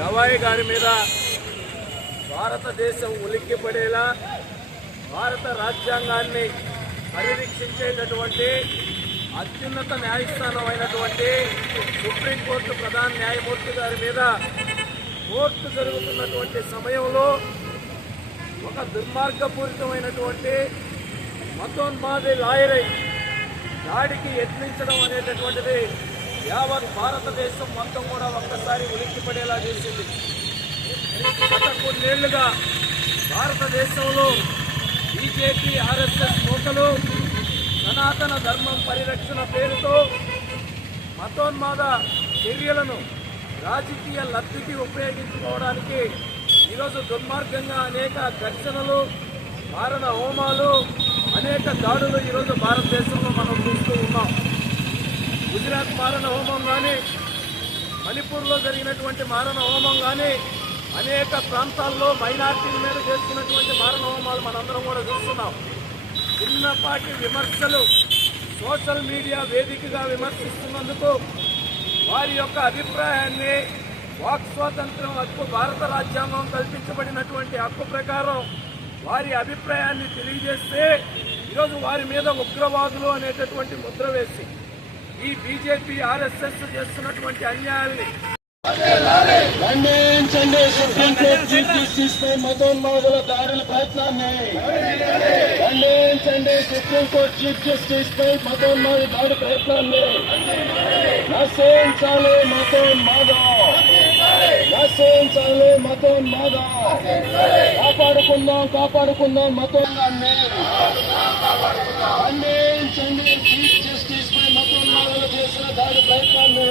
గవాయి గారి మీద భారతదేశం ఉలిక్కిపడేలా భారత రాజ్యాంగాన్ని పరిరక్షించేటటువంటి అత్యున్నత న్యాయస్థానం అయినటువంటి సుప్రీంకోర్టు ప్రధాన న్యాయమూర్తి గారి మీద కోర్టు జరుగుతున్నటువంటి సమయంలో ఒక దుర్మార్గపూరితమైనటువంటి మతోన్మాది లాయరై దాడికి యత్నించడం అనేటటువంటిది యావత్ భారతదేశం మొత్తం కూడా ఒక్కసారి ఉలిక్కిపడేలా చేసింది. గత కొన్నేళ్లుగా భారతదేశంలో బీజేపీ ఆర్ఎస్ఎస్ మూకలు సనాతన ధర్మం పరిరక్షణ పేరుతో మతోన్మాద చర్యలను రాజకీయ లబ్ధికి ఉపయోగించుకోవడానికి ఈరోజు దుర్మార్గంగా అనేక ఘర్షణలు, మారణ హోమాలు, అనేక దాడులు ఈరోజు భారతదేశంలో మనం చూస్తూ ఉన్నాం. గుజరాత్ మారణ హోమం కానీ, మణిపూర్లో జరిగినటువంటి మారణ హోమం కానీ, అనేక ప్రాంతాల్లో మైనార్టీల మీద చేసుకున్నటువంటి మారణ హోమాలు మనందరం కూడా చూస్తున్నాం. చిన్నపాటి విమర్శలు సోషల్ మీడియా వేదికగా విమర్శిస్తున్నందుకు వారి యొక్క అభిప్రాయాన్ని వాక్ స్వాతంత్ర్యం హక్కు భారత రాజ్యాంగం కల్పించబడినటువంటి హక్కు ప్రకారం వారి అభిప్రాయాన్ని తెలియజేస్తే ఈరోజు వారి మీద ఉగ్రవాదులు అనేటటువంటి ముద్ర వేసి ఈ బీజేపీ ఆర్ఎస్ఎస్ చేస్తున్నటువంటి అన్యాయాల్ని ఖండించండి. సుప్రీంకోర్టు చీఫ్ జస్టిస్ పై మతోన్మాదుల దాడుల ప్రయత్నాన్ని ఖండించండి. సుప్రీంకోర్టు చీఫ్ జస్టిస్ పై మతోన్మాద దాడి ప్రయత్నాన్ని నశించాలి. మతోన్మాదం నశించాలి. మతోన్మాదం కాపాడుకుందాం మతోన్మాదాన్ని ఖండించండి. చీఫ్ జస్టిస్ పై మతోన్మాదులు చేసిన దాడి ప్రయత్నాన్ని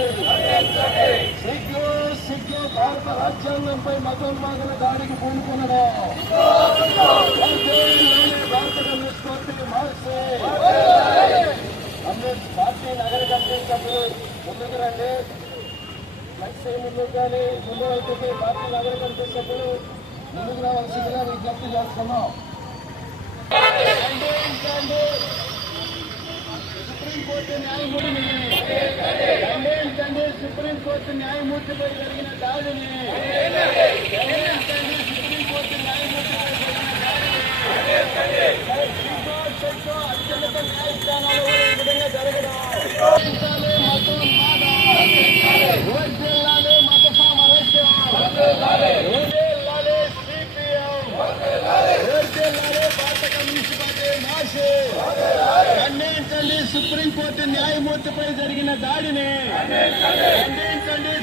సిగ్గు భారత రాజ్యాంగంపై మతోన్మాదుల దాడికి పూనుకునడం భారత communist party marks communist party నగర కమిటీ సభ్యులు ముందుకు రండి. లక్ష్య ముందుకు కానీ ముందు వైపుకి పార్టీ నగర కమిటీ సభ్యులు ముందుకు రావాల్సిందిగా విజ్ఞప్తి చేస్తున్నాం. సుప్రీంకోర్టు న్యాయమూర్తిని ఖండించండి. సుప్రీంకోర్టు న్యాయమూర్తిపై జరిగిన దాడిని ఖండించండి. సుప్రీంకోర్టు న్యాయమూర్తిపై జరిగిన దాడిని అత్యున్నత న్యాయస్థానాలు ఈ విధంగా జరగడం వర్ధిల్లాలి మత సామరస్యం, వర్ధిల్లాలి సిపిఎం, వర్ధిల్లాలి భారత కమ్యూనిస్ట్ పార్టీ నాశే. ఖండించండి. సుప్రీంకోర్టు న్యాయమూర్తిపై జరిగిన దాడిని ఖండించండి.